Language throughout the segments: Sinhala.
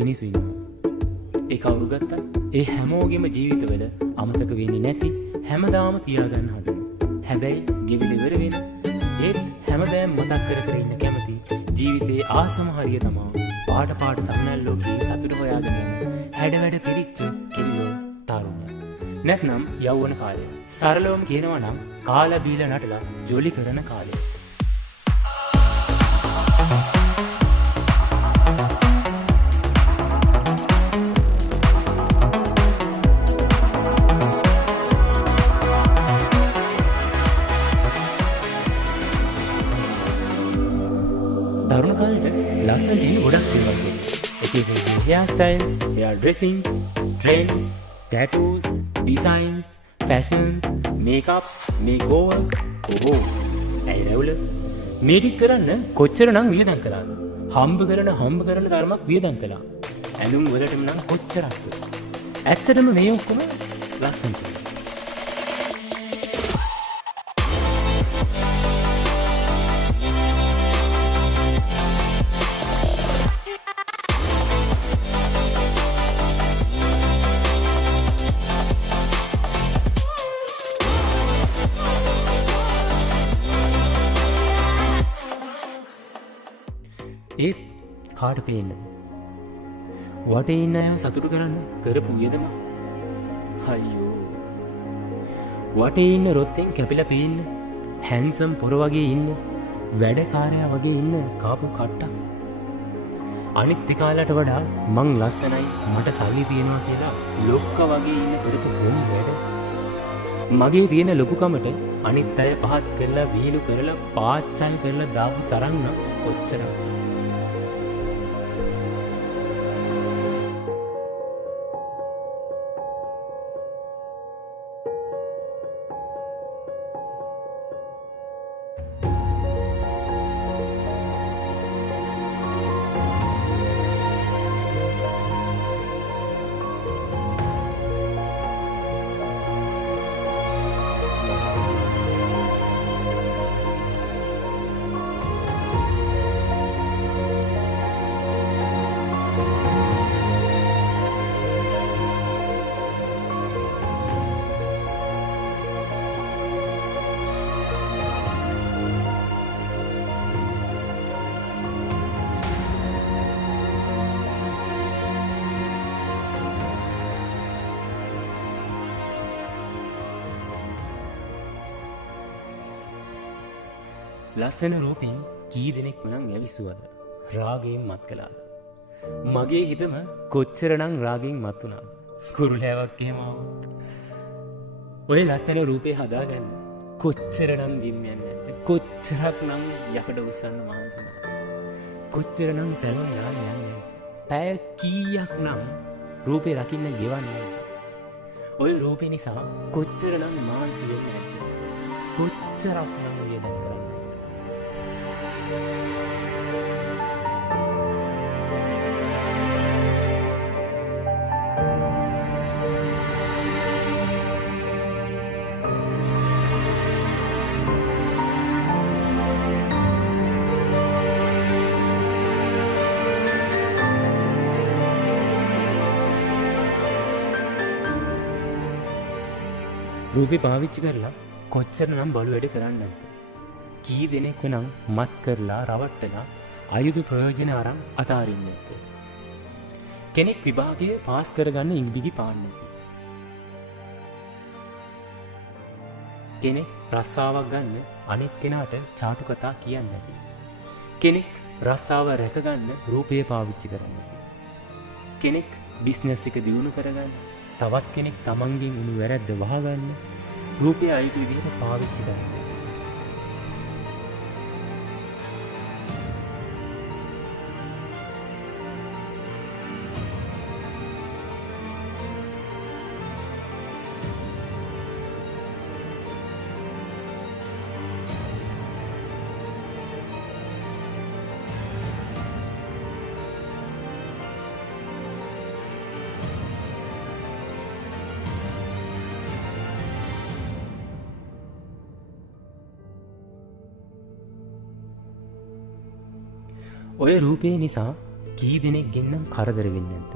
මිනිස්සු ඉන්නවා. ඒ කවුරු ගත්තත් ඒ හැමෝගෙම ජීවිතවල අමතක වෙන්නේ නැති හැමදාම තියාගන්න හදනවා. හැබැයි ගෙවිල ඉවර වෙන ඒත් හැමදාම මතක් කර කර ඉන්න කැමති ජීවිතයේ ආසම හරිය තමා පාට පාට සම්මැල්ලෝකේ සතුට හොයාගෙන යන හැඩ වැඩ පිරිච්ච කෙල්ලෝ තරුණය. නැත්නම් යෞවන කාලය. සරලවම කියනවා නම් කාලා බීලා නටලා ජොලි කරන කාලය. තරුණ කාලේට ලස්සනට ඉන්න ගොඩක් දේවල් තියෙනවා. එක එක hair styles, their dressing, trends, tattoos, designs, fashions, makeups, makeovers. ඕ ඇයි රැවුල මේ ටික කරන්න කොච්චරනම් වියදම් කළාද? හම්බ කරන තරමක් වියදම් කළා. ඇඳුම් වලටම නම් කොච්චරක්ද? ඇත්තටම මේ ඔක්කොම ලස්සනට. ඒත් කාට පේන්න වටේ ඉන්න අය සතුටු කරන්න කරපු වියදම අයියෝ වටේ ඉන්න රොත්තෙන් කැපිලා පේන්න හැන්සම් පොර වගේ ඉන්න වැඩකාරයා වගේ ඉන්න කාපු කට්ටක් අනිත් කාලයට වඩා මං ලස්සනයි මට සල්ලි තියෙනවා කියලා ලොක්ක වගේ ඉන්න කරපු හොම් වැඩ මගේ තියෙන ලොකුකමට අනිත් අය පහත් කරලා වීලු කරලා පාච්චල් කරලා දාපු තරම් නම් කොච්චරද ලස්සන රූපෙන් කී දෙනෙක් වුණන් ඇවිස්සුවද රාගයෙන් මත් කළාද මගේ හිතම කොච්චරනම් රාගයෙන් මත් වුණාද කුරුලෑවක් එහෙම ආවොත් ඔය ලස්සන රූපේ හදාගන්න කොච්චරනම් ජිම් යන්නේ කොච්චරක්නම් යකඩ උස්සන්න මහන්සි වුණාද කොච්චරනම් සැලොන් යන්නේ පැය කීයක්නම් රූපේ රකින්න ගෙවන්නේ ඔය රූපේ නිසා කොච්චරනම් මහන්සි වෙන්නේ නැද්ද කොච්චරක්නම් වියදම් කරන්නේ රූපේ පාවිච්චි කරලා කොච්චරනම් බලු වැඩ කරන්නේ නැද්ද? කී දෙනෙක් වෙනම් මත් කරලා රවට්ටලා ආයුධ ප්‍රයෝජන අරන් අතාරින්නේ නැද්ද? කෙනෙක් විභාගයේ පාස් කරගන්න ඉංග්‍රීසි පාන්නේ නැද්ද? කෙනෙක් රස්සාවක් ගන්න අනිත් කෙනාට චාටු කතා කියන්නේ නැද්ද? කෙනෙක් රස්සාව රැකගන්න රූපය පාවිච්චි කරන්නේ නැද්ද? කෙනෙක් බිස්නස් එක දියුණු කරගන්න තවත් කෙනෙක් තමන්ගෙන් උණු වැරද්ද වහගන්න රූපය අයිති විදිහට පාවිච්චි කරනවා. ඔය රූපේ නිසා කී දෙනෙක් ගෙන්නම් කරදර වෙන්නේ නැද්ද?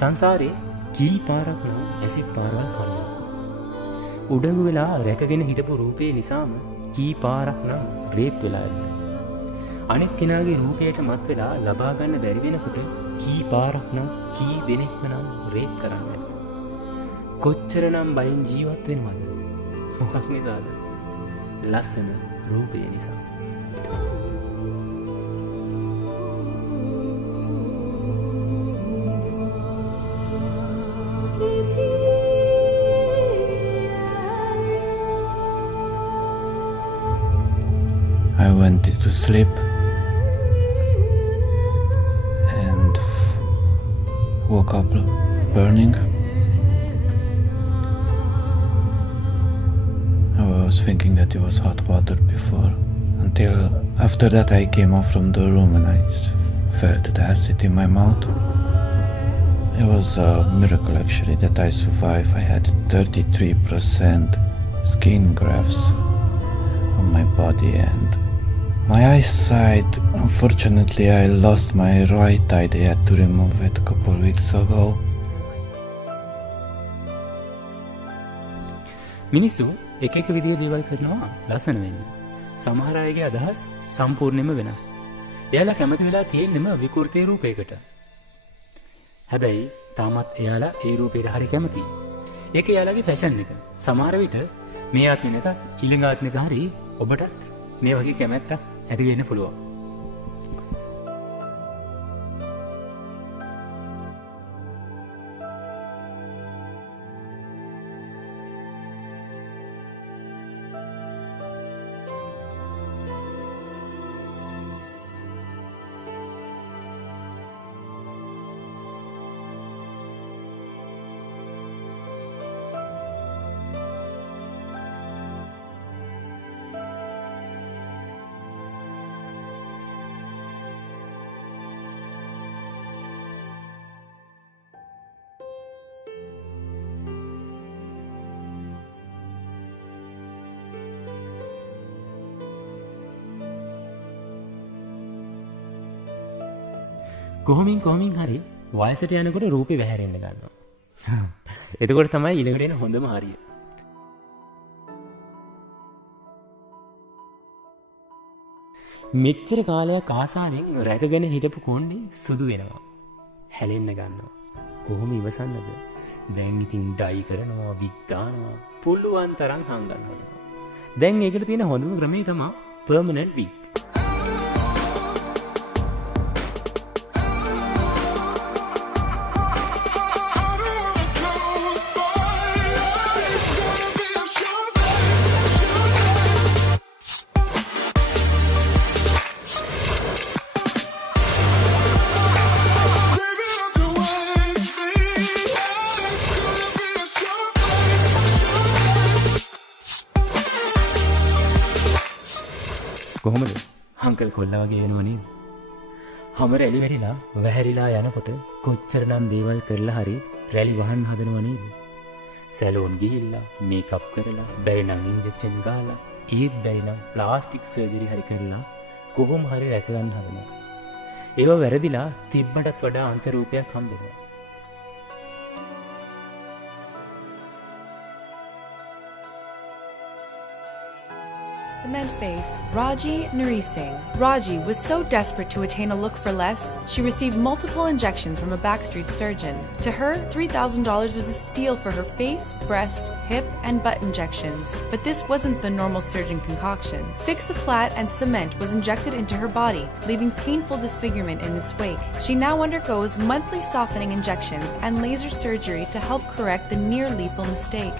සංසාරේ කී පාරක් නම් ඇසිත් පාරවල් කනවා. උඩඟු වෙලා රැකගෙන හිටපු රූපේ නිසාම කී පාරක් නම් රේප් වෙලා ඇද්ද? අනිත් කෙනාගේ රූපයට මත් වෙලා ලබා ගන්න බැරි වෙනකොට කී පාරක් නම් කී දෙනෙක්ම නම් රේප් කරන්නේ නැද්ද? කොච්චරනම් බයෙන් ජීවත් වෙනවද? මොකක් නිසාද? ලස්සන රූපය නිසා. I went to sleep and woke up burning. I was thinking that it was hot water before, until after that I came out from the room and I felt the acid in my mouth. It was a miracle actually that I survived. I had 33% skin grafts on my body and my eyesight, unfortunately I lost my right eye. They had to remove it a couple of weeks ago. මිනිස්සු එක එක විදිහේ දේවල් කරනවා ලස්සන වෙන්න. සමහර අයගේ අදහස් සම්පූර්ණයෙන්ම වෙනස්. එයාලා කැමති වෙලා තියෙන්නෙම විකෘති රූපයකට. හැබැයි තාමත් එයාලා ඒ රූපයට හරි කැමතියි. ඒක එයාලාගේ ෆැෂන් එක. සමහර විට මේ ආත්මෙ නැතත් ඊළඟ ආත්මෙක හරි ඔබටත් මේ වගේ කැමැත්තක් ඇති වෙන්න පුළුවන්. කොහොමින් හරි වයසට යනකොට රූපේ වැහැරෙන්න ගන්නවා. එතකොට තමයි ඊළඟට එන හොඳම හරිය. මෙච්චර කාලයක් ආසාවෙන් රැකගෙන හිටපු කොණ්ඩේ සුදු වෙනවා. හැලෙන්න ගන්නවා. කොහොම ඉවසන්නද? දැන් ඉතින් ඩයි කරනවා, විග් දානවා, පුළුවන් තරම් හංගනවා. දැන් ඒකට තියෙන හොඳම ක්‍රමය තමයි permanent wig. කොහොමද? හංකල් කොල්ලා වගේ වෙනව නේද? හැම රැලි වැටිලා වැහැරිලා යනකොට කොච්චරනම් දේවල් කරලා හරි රැලි වහන්න හදනව නේද? සැලෝන් ගිහිල්ලා මේකප් කරලා බැරි නම් ඉන්ජෙක්ෂන් ගාලා ඒත් බැරි නම් ප්ලාස්ටික් සර්ජරි හරි කරලා කොහොම හරි රැක ගන්න හදනවා. ඒව වැරදිලා තිබ්බටත් වඩා අන්ත රූපයක් හම්බෙනවා. Cement face, Raji Nuri Singh. Raji was so desperate to attain a look for less, she received multiple injections from a backstreet surgeon. To her, $3,000 was a steal for her face, breast, hip, and butt injections. But this wasn't the normal surgeon concoction. Fix-a-Flat and cement was injected into her body, leaving painful disfigurement in its wake. She now undergoes monthly softening injections and laser surgery to help correct the near-lethal mistake.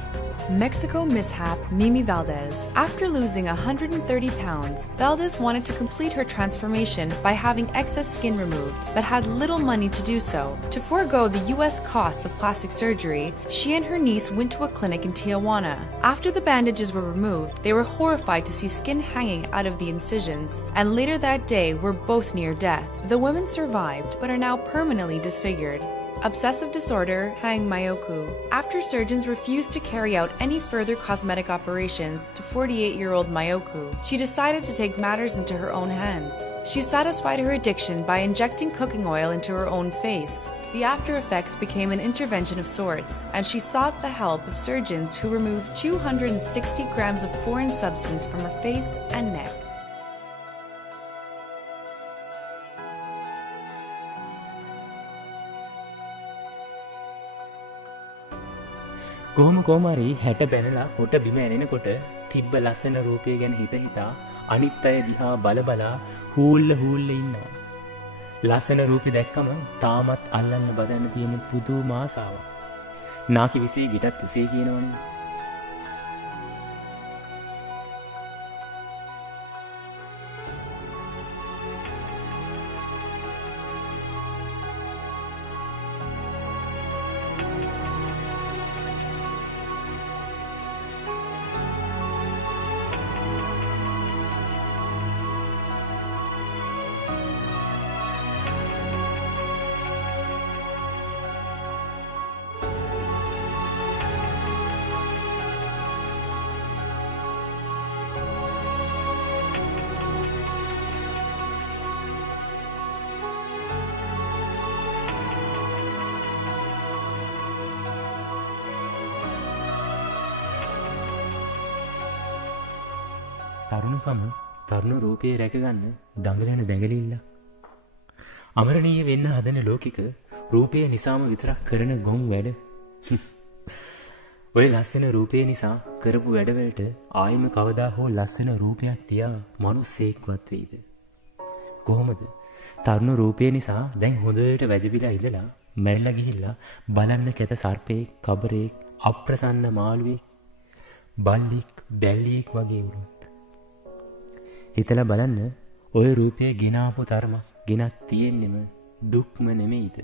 Mexico mishap Mimi Valdez. After losing 130 pounds, Valdez wanted to complete her transformation by having excess skin removed, but had little money to do so. To forego the US costs of plastic surgery, she and her niece went to a clinic in Tijuana. After the bandages were removed, they were horrified to see skin hanging out of the incisions, and later that day were both near death. The women survived, but are now permanently disfigured. obsessive disorder, hangmyoku. After surgeons refused to carry out any further cosmetic operations to 48-year-old Myoku, she decided to take matters into her own hands. She satisfied her addiction by injecting cooking oil into her own face. The after effects became an intervention of sorts, and she sought the help of surgeons who removed 260 grams of foreign substance from her face and neck. කොහොම කොහමරි හැට බැනලා කොට බිම ඇනෙනකොට තිබ්බ ලස්සන රූපය ගැන හිත හිතා අනිත් අය දිහා බල බලා හූල්ල ඉන්නවා. ලස්සන රූපي දැක්කම තාමත් අල්ලන්න බදන්න තියෙන පුදුම ආසාවක්. නාකි විසේ ගිටත් උසේ කියනවනේ. තරුණකම තරුණ රූපයේ රැකගන්න දඟලන දැඟලිල්ල. අමරණීය වෙන්න හදන ලෝකික රූපය නිසාම විතරක් කරන ගොන් වැඩ. ඔය ලස්සන රූපය නිසා කරපු වැඩවලට ආයිම කවදා හෝ ලස්සන රූපයක් තියා මනුස්සයෙක්වත් වෙයිද? කොහොමද තරුණ රූපය නිසා දැන් හොඳට වැජබිලා ඉඳලා මැරිලා ගිහිල්ලා බලන්න කැත සර්පෙක්, කබරෙක්, අප්‍රසන්න මාළුවෙක්, බල්ලෙක්, බැල්ලියෙක් වගේ වුණොත් හිතලා බලන්න ඔය රූපය ගෙනාපු තරම ගෙනත් තියෙන්නෙම දුක්ම නෙමෙයිද?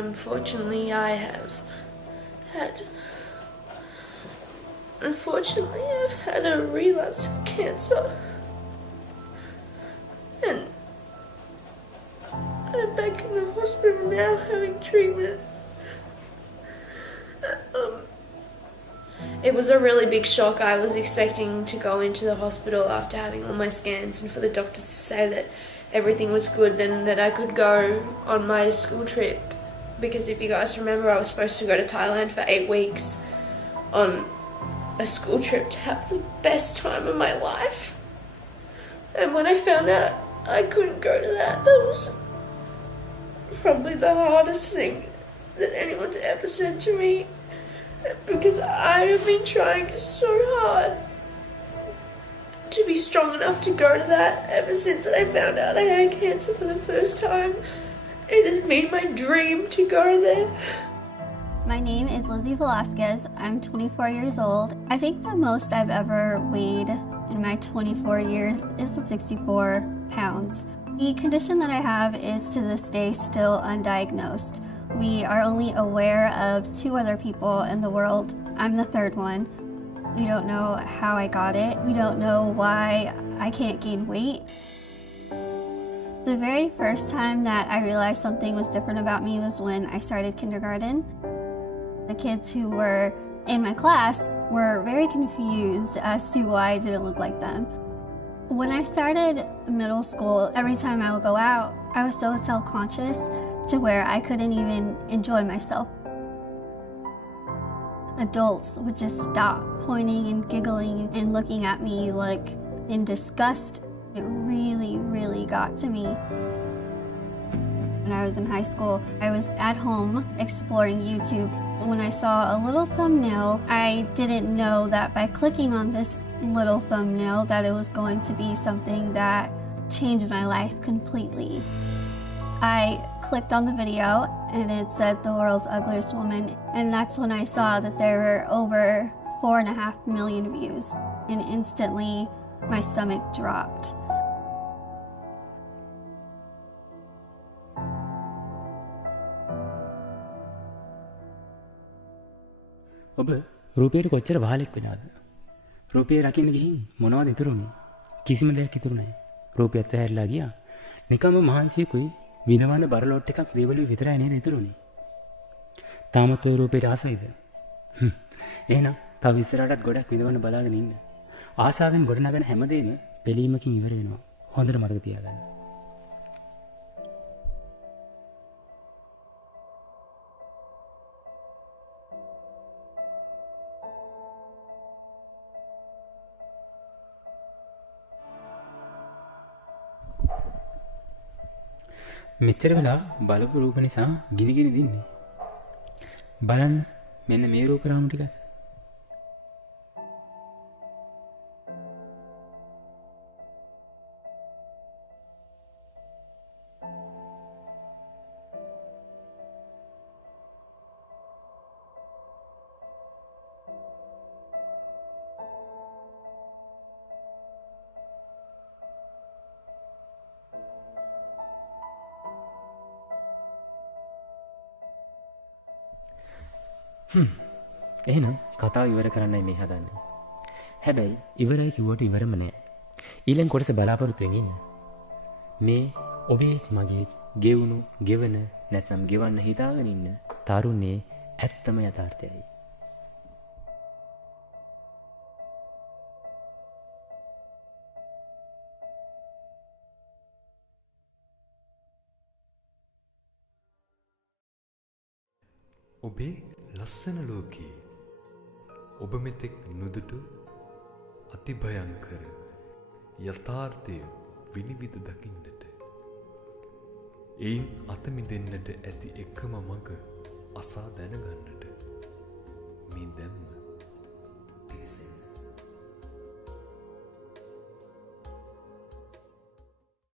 Unfortunately, I've had a relapse of cancer. And I'm back in the hospital now having treatment. It was a really big shock. I was expecting to go into the hospital after having all my scans and for the doctors to say that everything was good and that I could go on my school trip. Because if you guys remember, I was supposed to go to Thailand for 8 weeks on a school trip to have the best time of my life. And when I found out I couldn't go to that was probably the hardest thing that anyone's ever said to me. Because I have been trying so hard to be strong enough to go to that ever since I found out I had cancer for the first time. It has been my dream to go there. My name is Lizzie Velasquez. I'm 24 years old. I think the most I've ever weighed in my 24 years is 64 pounds. The condition that I have is to this day still undiagnosed. We are only aware of 2 other people in the world. I'm the 3rd one. We don't know how I got it. We don't know why I can't gain weight. The very first time that I realized something was different about me was when I started kindergarten. The kids who were in my class were very confused as to why I didn't look like them. When I started middle school, every time I would go out, I was so self-conscious to where I couldn't even enjoy myself. Adults would just stop pointing and giggling and looking at me like in disgust. It really, really got to me. When I was in high school, I was at home exploring YouTube. When I saw a little thumbnail, I didn't know that by clicking on this little thumbnail that it was going to be something that changed my life completely. I clicked on the video and it said the world's ugliest woman, and that's when I saw that there were over 4.5 million views, and instantly my stomach dropped. ඔබ රූපයට කොච්චර වහලෙක් වෙනවද? රූපය රකින්න ගිහින් මොනවද ඉතුරුනේ? කිසිම දෙයක් ඉතුරු නැහැ. රූපයත් ඇහැරලා ගියා. නිකම්ම මහන්සියකුයි විනවන බරලොට් එකක් දේවලුයි විතරයි නේද ඉතුරුනේ. තාමත් ඔය රූපයට ආසයිද? එහෙනම් තව ඉස්සරහටත් ගොඩක් විඳවන්න බලාගෙන ඉන්න. ආසාවෙන් ගොඩනගන හැමදේම පිළීමකින් ඉවර වෙනවා. හොඳට මතක තියාගන්න. මෙච්චර වෙලා බලපු රූප නිසා ගිනිගෙන දින්නේ. බලන්න මෙන්න මේ රූප රාමු ටික. එහෙනම් කතාව ඉවර කරන්නයි මේ හදන්නේ. හැබැයි ඉවරයි කිව්වට ඉවරම නෑ. ඊළඟ කොටස බලාපොරොත්තු වෙමින් ඉන්න. මේ ඔබේ මගේ ගෙවුණු ගෙවන නැත්නම් ගෙවන්න හිතාගෙන ඉන්න තරුණයේ ඇත්තම යථාර්ථයයි. ඔබේ ලස්සන ලෝකයේ ඔබ මෙතෙක් නුදුටු අතිභයංකර යථාර්ථය විනිවිද දකින්නට එයින් අත මිදෙන්නට ඇති එකම මඟ අසා දැනගන්නට මේ දැම්ම